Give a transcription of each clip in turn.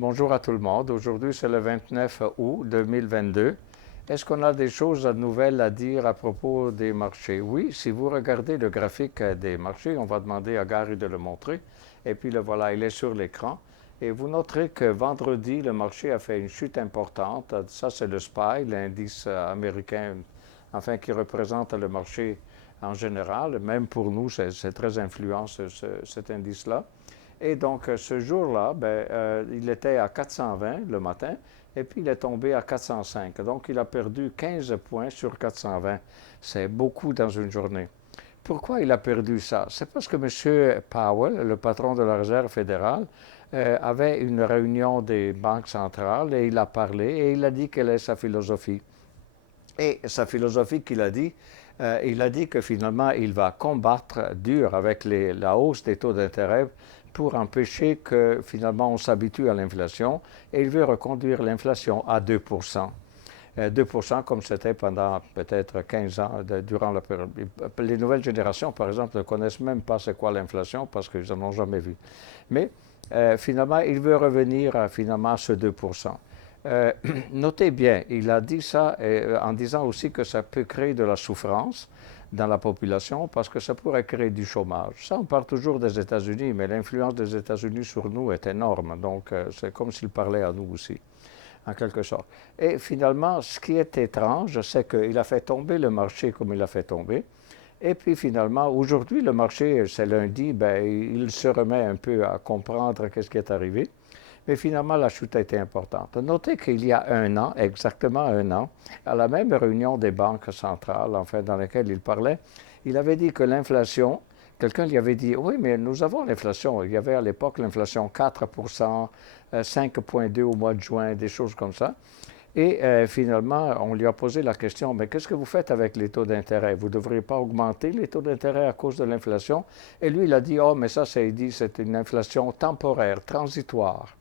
Bonjour à tout le monde. Aujourd'hui, c'est le 29 août 2022. Est-ce qu'on a des choses nouvelles à dire à propos des marchés? Oui, si vous regardez le graphique des marchés, on va demander à Gary de le montrer. Et puis le voilà, il est sur l'écran. Et vous noterez que vendredi, le marché a fait une chute importante. Ça, c'est le SPY, l'indice américain, enfin, qui représente le marché en général. Même pour nous, c'est très influent, cet indice-là. Et donc, ce jour-là, il était à 420 le matin, et puis il est tombé à 405. Donc, il a perdu 15 points sur 420. C'est beaucoup dans une journée. Pourquoi il a perdu ça? C'est parce que M. Powell, le patron de la Réserve fédérale, avait une réunion des banques centrales et il a parlé et il a dit quelle est sa philosophie. Et sa philosophie il a dit que finalement, il va combattre dur avec la hausse des taux d'intérêt pour empêcher que finalement on s'habitue à l'inflation et il veut reconduire l'inflation à 2%. 2% comme c'était pendant peut-être 15 ans durant la période. Les nouvelles générations, par exemple, ne connaissent même pas c'est quoi l'inflation parce qu'ils n'en ont jamais vu. Mais finalement, il veut revenir finalement à ce 2%. Euh, Notez bien, il a dit ça en disant aussi que ça peut créer de la souffrance dans la population parce que ça pourrait créer du chômage. Ça, on parle toujours des États-Unis, mais l'influence des États-Unis sur nous est énorme. Donc, c'est comme s'il parlait à nous aussi, en quelque sorte. Et finalement, ce qui est étrange, c'est qu'il a fait tomber le marché comme il a fait tomber. Et puis finalement, aujourd'hui, le marché, c'est lundi, il se remet un peu à comprendre qu'est-ce qui est arrivé. Mais finalement, la chute a été importante. Notez qu'il y a un an, exactement un an, à la même réunion des banques centrales, enfin, dans laquelle il parlait, il avait dit que l'inflation, quelqu'un lui avait dit, oui, mais nous avons l'inflation. Il y avait à l'époque l'inflation 4%, 5,2 au mois de juin, des choses comme ça. Et finalement, on lui a posé la question, mais qu'est-ce que vous faites avec les taux d'intérêt? Vous ne devriez pas augmenter les taux d'intérêt à cause de l'inflation? Et lui, il a dit, oh, mais ça, c'est une inflation temporaire, transitoire.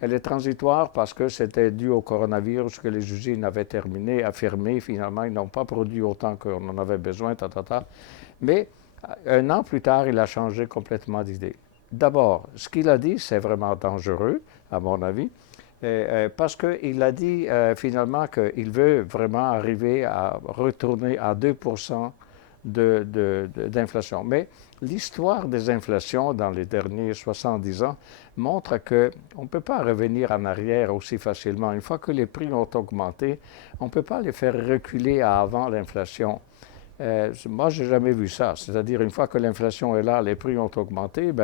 Elle est transitoire parce que c'était dû au coronavirus que les usines avaient terminé, fermé. Finalement, ils n'ont pas produit autant qu'on en avait besoin, Mais un an plus tard, il a changé complètement d'idée. D'abord, ce qu'il a dit, c'est vraiment dangereux, à mon avis, parce qu'il a dit finalement qu'il veut vraiment arriver à retourner à 2% d'inflation. Mais l'histoire des inflations dans les derniers 70 ans montre qu'on ne peut pas revenir en arrière aussi facilement. Une fois que les prix ont augmenté, on ne peut pas les faire reculer à avant l'inflation. Moi, je n'ai jamais vu ça. C'est-à-dire, une fois que l'inflation est là, les prix ont augmenté,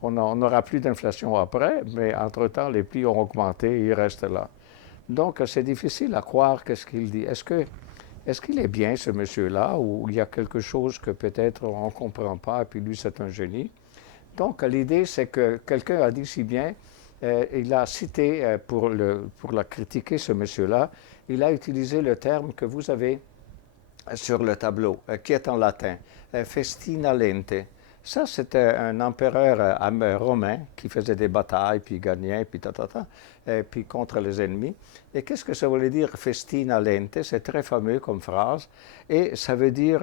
on n'aura plus d'inflation après, mais entre-temps, les prix ont augmenté et ils restent là. Donc, c'est difficile à croire qu'est-ce qu'il dit. Est-ce qu'il est bien, ce monsieur-là, ou il y a quelque chose que peut-être on ne comprend pas, et puis lui, c'est un génie? Donc, l'idée, c'est que quelqu'un a dit si bien, il a cité, pour la critiquer, ce monsieur-là, il a utilisé le terme que vous avez sur le tableau, qui est en latin, festina lente. Ça, c'était un empereur romain qui faisait des batailles, puis gagnait, puis puis contre les ennemis. Et qu'est-ce que ça voulait dire festina lente? C'est très fameux comme phrase. Et ça veut dire,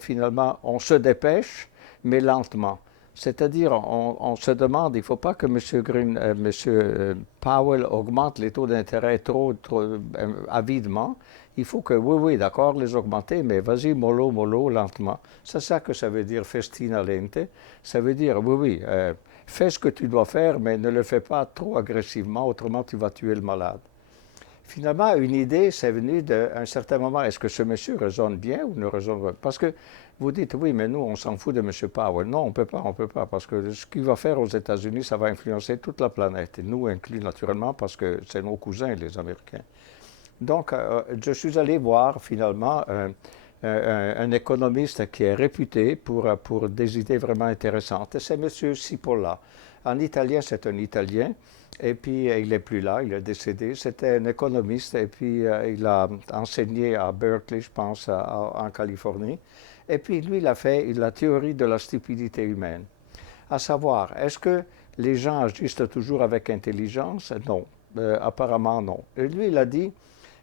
finalement, on se dépêche, mais lentement. C'est-à-dire, on se demande, il ne faut pas que M. Powell augmente les taux d'intérêt trop avidement. Il faut que, oui, oui, d'accord, les augmenter, mais vas-y, mollo, mollo, lentement. C'est ça que ça veut dire festina lente. Ça veut dire, oui, oui, fais ce que tu dois faire, mais ne le fais pas trop agressivement, autrement tu vas tuer le malade. Finalement, une idée, c'est venu d'un certain moment. Est-ce que ce monsieur raisonne bien ou ne raisonne pas? Parce que vous dites, oui, mais nous, on s'en fout de M. Powell. Non, on peut pas, parce que ce qu'il va faire aux États-Unis, ça va influencer toute la planète, et nous inclus naturellement, parce que c'est nos cousins, les Américains. Donc, je suis allé voir finalement un économiste qui est réputé pour des idées vraiment intéressantes. C'est M. Cipolla. En italien, c'est un Italien. Et puis, il n'est plus là, il est décédé. C'était un économiste et puis il a enseigné à Berkeley, je pense, en Californie. Et puis, lui, il a fait la théorie de la stupidité humaine. À savoir, est-ce que les gens agissent toujours avec intelligence? Non. Apparemment, non. Et lui, il a dit,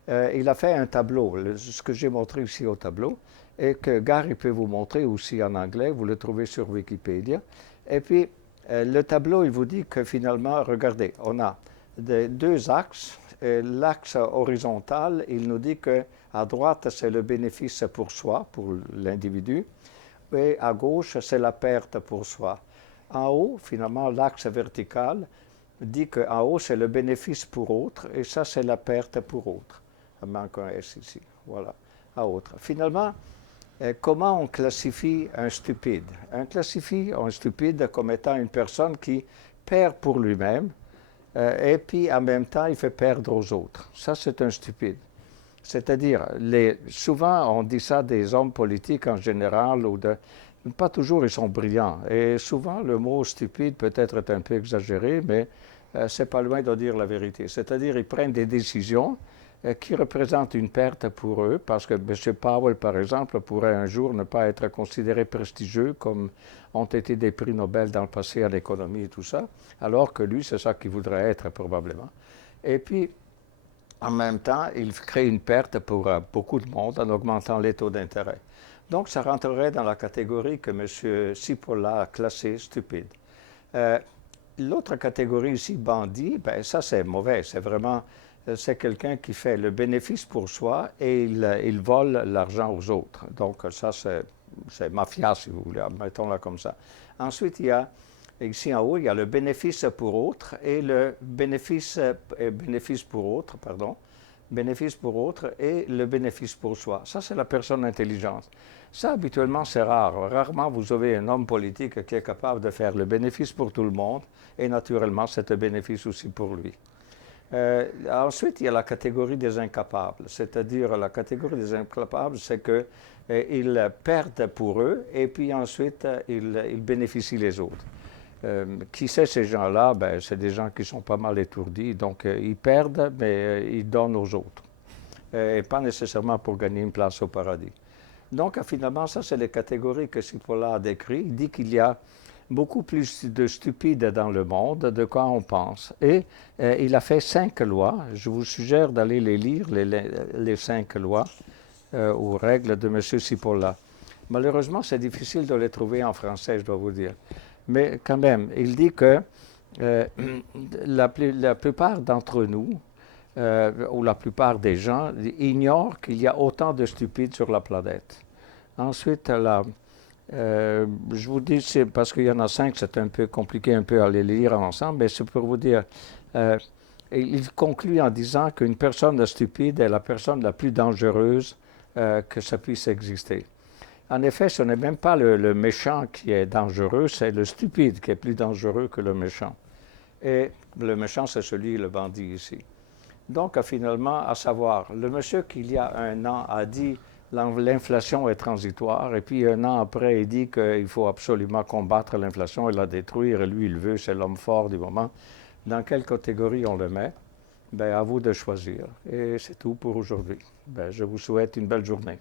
il a fait un tableau, ce que j'ai montré ici au tableau, et que Gary peut vous montrer aussi en anglais, vous le trouvez sur Wikipédia. Et puis, le tableau, il vous dit que finalement, regardez, on a de deux axes. L'axe horizontal, il nous dit qu'à droite, c'est le bénéfice pour soi, pour l'individu, et à gauche, c'est la perte pour soi. En haut, finalement, l'axe vertical dit qu'en haut, c'est le bénéfice pour autre, et ça, c'est la perte pour autre. Il manque un S ici, voilà, à autre. Finalement, comment on classifie un stupide? On classifie un stupide comme étant une personne qui perd pour lui-même, et puis en même temps, il fait perdre aux autres. Ça, c'est un stupide. C'est-à-dire, souvent, on dit ça des hommes politiques en général, pas toujours ils sont brillants. Et souvent, le mot stupide peut-être un peu exagéré, mais c'est pas loin de dire la vérité. C'est-à-dire, ils prennent des décisions qui représentent une perte pour eux, parce que M. Powell, par exemple, pourrait un jour ne pas être considéré prestigieux comme ont été des prix Nobel dans le passé à l'économie et tout ça, alors que lui, c'est ça qu'il voudrait être probablement. Et puis, en même temps, il crée une perte pour beaucoup de monde en augmentant les taux d'intérêt. Donc, ça rentrerait dans la catégorie que M. Cipolla a classée stupide. L'autre catégorie ici, bandit, ben ça c'est mauvais. C'est vraiment, c'est quelqu'un qui fait le bénéfice pour soi et il vole l'argent aux autres. Donc, ça c'est mafia, si vous voulez, mettons-la comme ça. Ensuite, il y a ici en haut, il y a le bénéfice pour autre et le bénéfice pour autre, pardon, bénéfice pour autre et le bénéfice pour soi. Ça, c'est la personne intelligente. Ça, habituellement, c'est rare. Rarement, vous avez un homme politique qui est capable de faire le bénéfice pour tout le monde et naturellement, c'est un bénéfice aussi pour lui. Ensuite, il y a la catégorie des incapables. C'est-à-dire, la catégorie des incapables, c'est qu'ils perdent pour eux et puis ensuite, ils bénéficient les autres. Qui sait ces gens-là? Ben, c'est des gens qui sont pas mal étourdis, donc ils perdent, mais ils donnent aux autres. Et pas nécessairement pour gagner une place au paradis. Donc, finalement, ça, c'est les catégories que Cipolla a décrites. Il dit qu'il y a beaucoup plus de stupides dans le monde de quoi on pense. Et il a fait 5 lois. Je vous suggère d'aller les lire, les 5 lois ou règles de M. Cipolla. Malheureusement, c'est difficile de les trouver en français, je dois vous dire. Mais quand même, il dit que la plupart d'entre nous, ou la plupart des gens, ignorent qu'il y a autant de stupides sur la planète. Ensuite, je vous dis, c'est parce qu'il y en a 5, c'est un peu compliqué un peu à les lire ensemble, mais c'est pour vous dire, il conclut en disant qu'une personne stupide est la personne la plus dangereuse que ça puisse exister. En effet, ce n'est même pas le méchant qui est dangereux, c'est le stupide qui est plus dangereux que le méchant. Et le méchant, c'est celui, le bandit ici. Donc, finalement, à savoir, le monsieur qui il y a un an a dit l'inflation est transitoire, et puis un an après, il dit qu'il faut absolument combattre l'inflation et la détruire, et lui, il veut, c'est l'homme fort du moment. Dans quelle catégorie on le met? Bien, à vous de choisir. Et c'est tout pour aujourd'hui. Bien, je vous souhaite une belle journée.